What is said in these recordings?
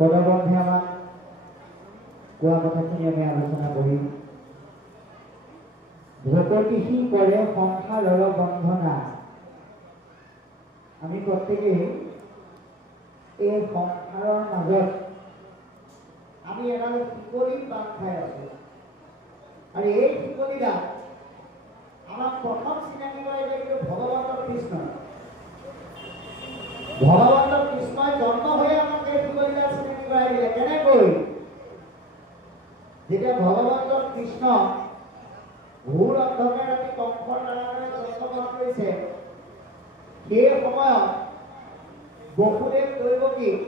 পদবন্ধে আমাক কোৱা কথাখিনি আমি আলোচনা কৰিম। ভকতিহি কৰে সংসাৰৰ বন্ধনা। আমি প্ৰত্যেকেই এই সংসাৰৰ মাজত আমি এডাল শিকলিত বান্ধ খাই আছো আৰু এই শিকলিডাল আমাক প্ৰথম চিনাকি কৰাই কিন্তু ভগৱন্ত কৃষ্ণ। ভগৱন্ত কৃষ্ণই জন্ম হৈ আমাক এই শিকলিডাল চিনাকি কৰাই দিলে। কেনেকৈ? যেতিয়া ভগৱন্ত কৃষ্ণ ঘোৰ অন্ধকাৰে ৰাতি কংসৰ দ্বাৰা জন্মগ্ৰহণ কৰিছে, সেই সময়ত বসুদেৱ দৈৱকীক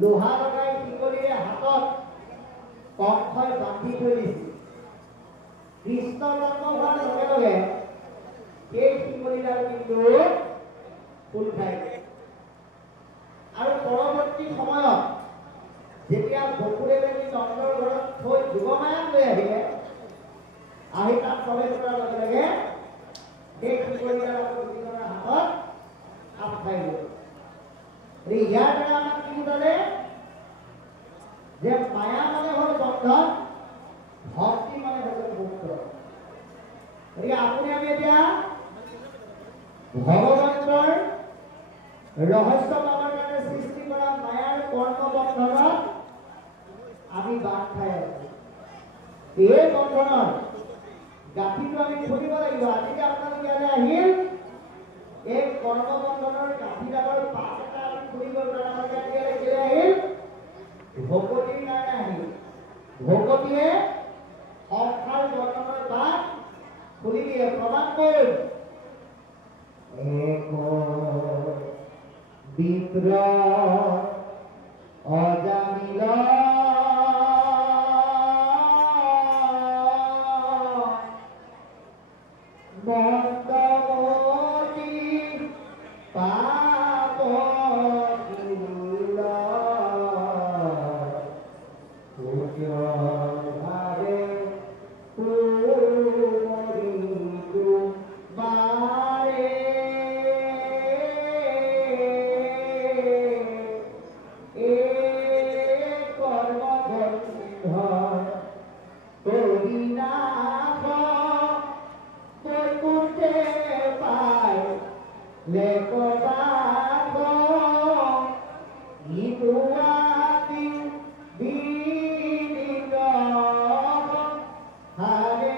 লোহা লগাই শিকলিৰে হাতত কংসই বান্ধি থৈ দিছিল। কৃষ্ণ জন্ম হোৱাৰ লগে লগে সেই শিকলিডাল কিন্তু খোল খাই আৰু পৰৱৰ্তী সময়ত যেতিয়া বসুদেৱে চন্দ্ৰৰ ঘৰত থৈ যুগমায়াক লৈ আহিলে, আহি তাত প্ৰৱেশ কৰাৰ লগে লগে সেই শিকলিডাল দুজনৰ হাতত আপ খাই গ'ল। ইয়াৰ দ্বাৰা আমাক কি বুজালে? যে মায়া মানে হ'ল বন্ধন, ভক্তি মানে হৈছে মুক্ত। গতিকে আপুনি আমি এতিয়া ভগৱন্তৰ ৰহস্য পাবৰ কাৰণে সৃষ্টি কৰা মায়াৰ কৰ্ম বন্ধনত আমি বান্ধ খাই আছো। এই বন্ধনৰ গাঁঠিটো আমি খুলিব লাগিব। আজি আপোনালোক ইয়ালৈ আহিল, এই কৰ্ম বন্ধনৰ গাঁঠিডালৰ পাত এটা আমি খুলিবৰ কাৰণে আমাৰ ইয়ালৈ আহিল, ভকতিৰ কাৰণে আহিল। ভকতিয়ে সংসাৰ বন্ধনৰ বাট খুলি দিয়ে। প্ৰমাণ কৰিম। বিপ্ৰ অজামিল মন্দমতি পাপ ভাবে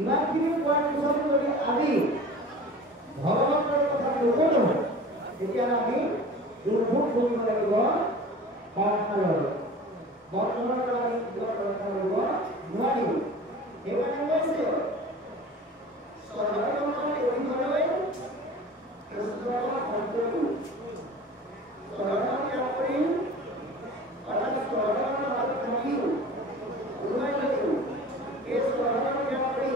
ইমানখিনি কোৱাৰ পিছত যদি আমি ভগৱন্তৰ কথা নকৰো, তেতিয়া আমি দুৰ্ভোগ ভুগিব লাগিব সংসাৰৰ বৰ্তমানৰ পৰা আমি ৰক্ষা কৰিব নোৱাৰিম। সেইকাৰণে কৈছে স্বধৰ্মৰ অধিকলৈ স্বধৰ্ম সন্তোষী স্বধৰ্ম ত্যাগ কৰি অৰ্থাৎ স্বধৰ্মৰ মাজত থাকি ওলাই যদিও এই স্বধৰ্ম ত্যাগ কৰি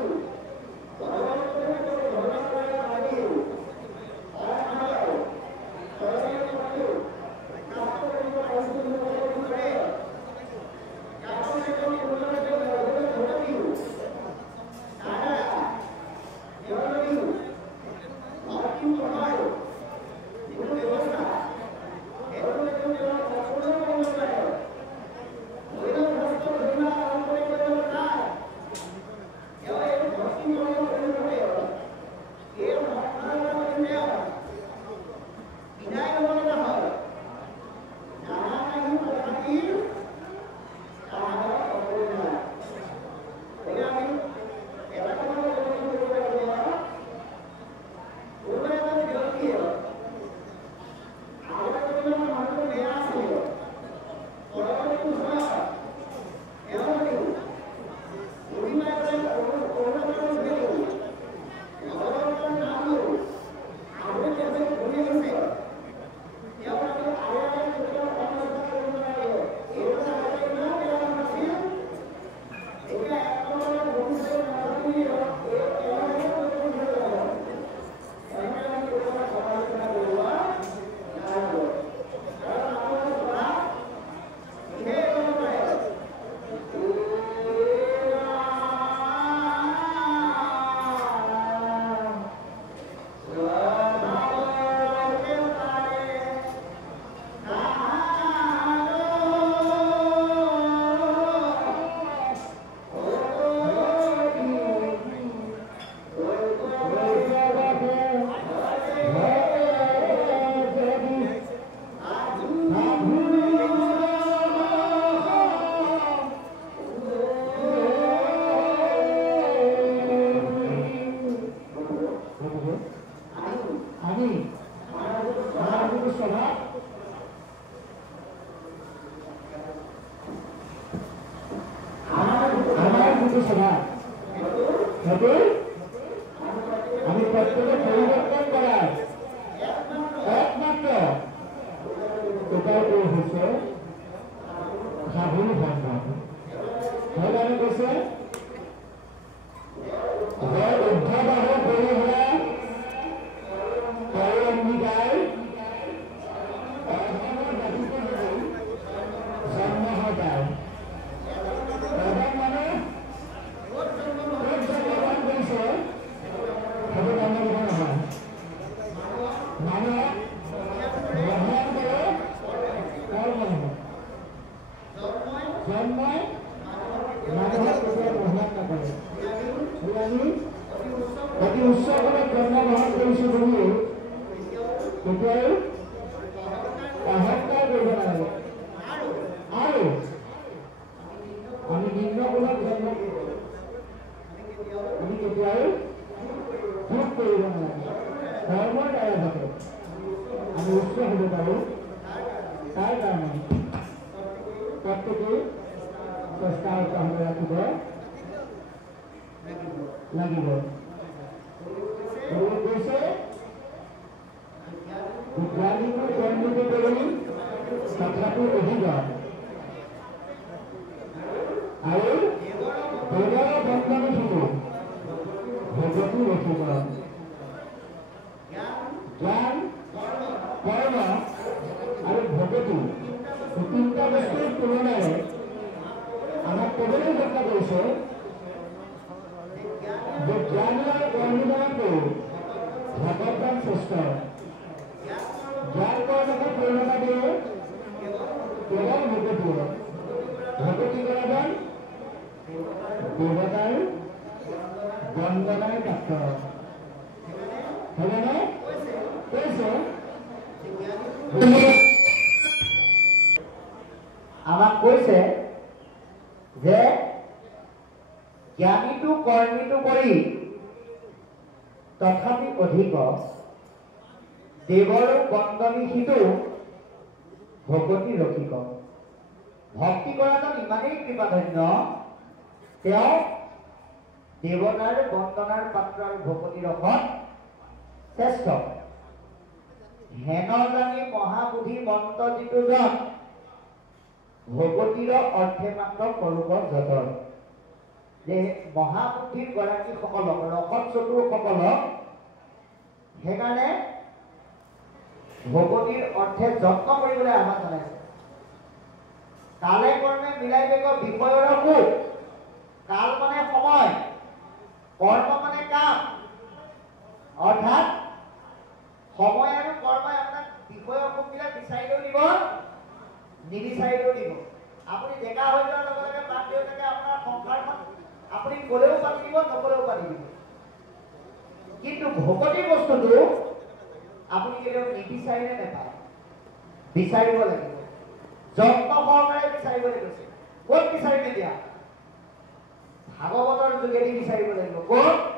আমাক কৈছে যে জ্ঞানীটো কৰ্মীটো কৰি তথাপি অধিক দেৱৰ বন্দনী সিটো ভকতি ৰসিক ভক্তি কৰাজন ইমানেই কৃপাধন্য তেওঁ দেৱতাৰ বন্দনাৰ পাত্ৰ আৰু ভকতি ৰসত শ্ৰেষ্ঠ হেন জানি মহাবুদ্ধি মন্ত যিটো জন ভকতিৰ অৰ্থে মাত্ৰ কৰোঁ যতন যে মহাবুদ্ধিৰ গৰাকীসকলক ৰসত চতুৰসকলক সেইকাৰণে ভকতিৰ অৰ্থে যত্ন কৰিবলৈ আহ্বান জনাইছে কালে কৰ্মে মিলাই বেগ বিষয়ৰ সুখ কাল মানে সময় কৰ্ম মানে কাম অৰ্থাৎ সময় আৰু কৰ্মই আপোনাক বিষয়ৰ সুখবিলাক বিচাৰিলেও দিব নিবিচাৰিলেও দিব আপুনি ডেকা হৈ যোৱাৰ লগে লগে মাক দেউতাকে আপোনাৰ সংসাৰখন আপুনি ক'লেও পাতি দিব নকলেও পাতি দিব কিন্তু ভকতি বস্তুটো আপুনি কেতিয়াও নিবিচাৰিলে নাপায় বিচাৰিব লাগিব যত্ন সহকাৰে বিচাৰিব লাগিব ক'ত বিচাৰিম এতিয়া ভাগৱতৰ যোগেদি বিচাৰিব লাগিব ক'ত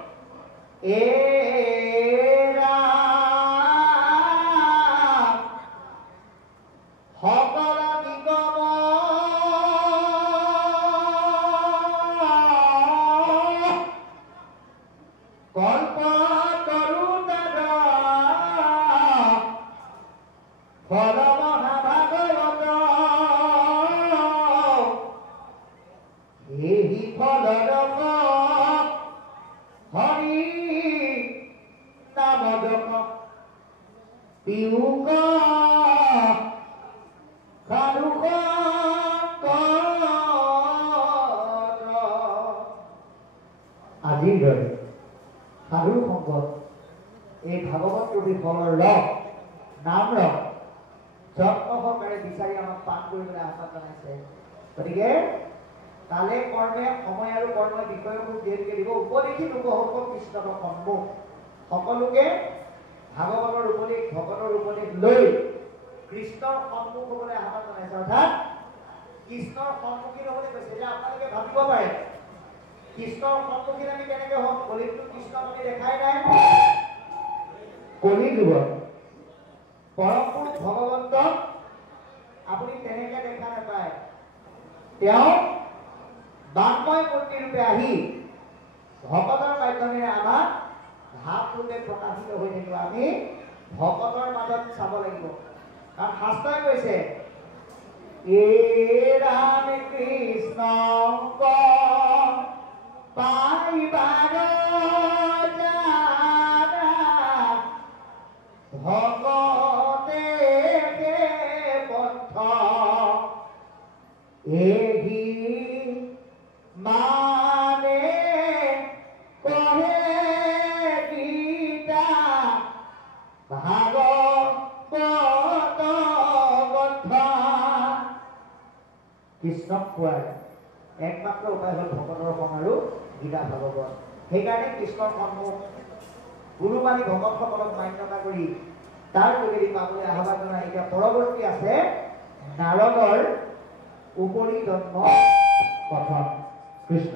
আজিৰ দৰে সাধুৰ সংগত এই ভাগৱত বিষয়ৰ ৰস নাম ৰস যত্ন সহকাৰে বিচাৰি আমাক পাঠ কৰিবলৈ আহ্বান জনাইছে গতিকে কালে কৰ্মে সময় আৰু কৰ্মই বিষয়বোৰ যিহেতুকে দিব উপদেশী লোকসকল কৃষ্ণৰ সন্মুখ সকলোকে ভাগৱতৰ উপদেশ ভগৱতৰ উপদেশ লৈ কৃষ্ণৰ সন্মুখ হ'বলৈ আহ্বান জনাইছে অৰ্থাৎ কৃষ্ণৰ সন্মুখীন হ'বলৈ কৈছে যে আপোনালোকে ভাবিব পাৰে কৃষ্ণৰ সন্মুখীন আমি কেনেকৈ হ'ম কলিতটো কৃষ্ণক আমি দেখাই নাই কলি যুগত পৰম পুৰুষ ভগৱন্তক আপুনি তেনেকৈ দেখা নাপায় তেওঁ বাংময় মূৰ্তি ৰূপে আহি ভকতৰ মাধ্যমেৰে আমাক ভাৱ ৰূপে প্ৰকাশিত হৈ থাকিব আমি ভকতৰ মাজত চাব লাগিব কাৰণ শাস্ত্ৰই কৈছে এ ৰাম কৃষ্ণ পাইবাৰ জানা ভকতে পথ এহি মানে কহে গীতা ভাগৱত কথা কৃষ্ণক কোৱাৰ একমাত্ৰ উপায় হ'ল ভকতৰ সং আৰু গীতা ভাগৱত সেইকাৰণে কৃষ্ণৰ সন্মুখ গুৰু মানি ভকতসকলক মান্যতা কৰি তাৰ যোগেদি পাবলৈ আহ্বান জনাই এতিয়া পৰৱৰ্তী আছে নাৰদৰ উপৰি জন্ম কথন কৃষ্ণ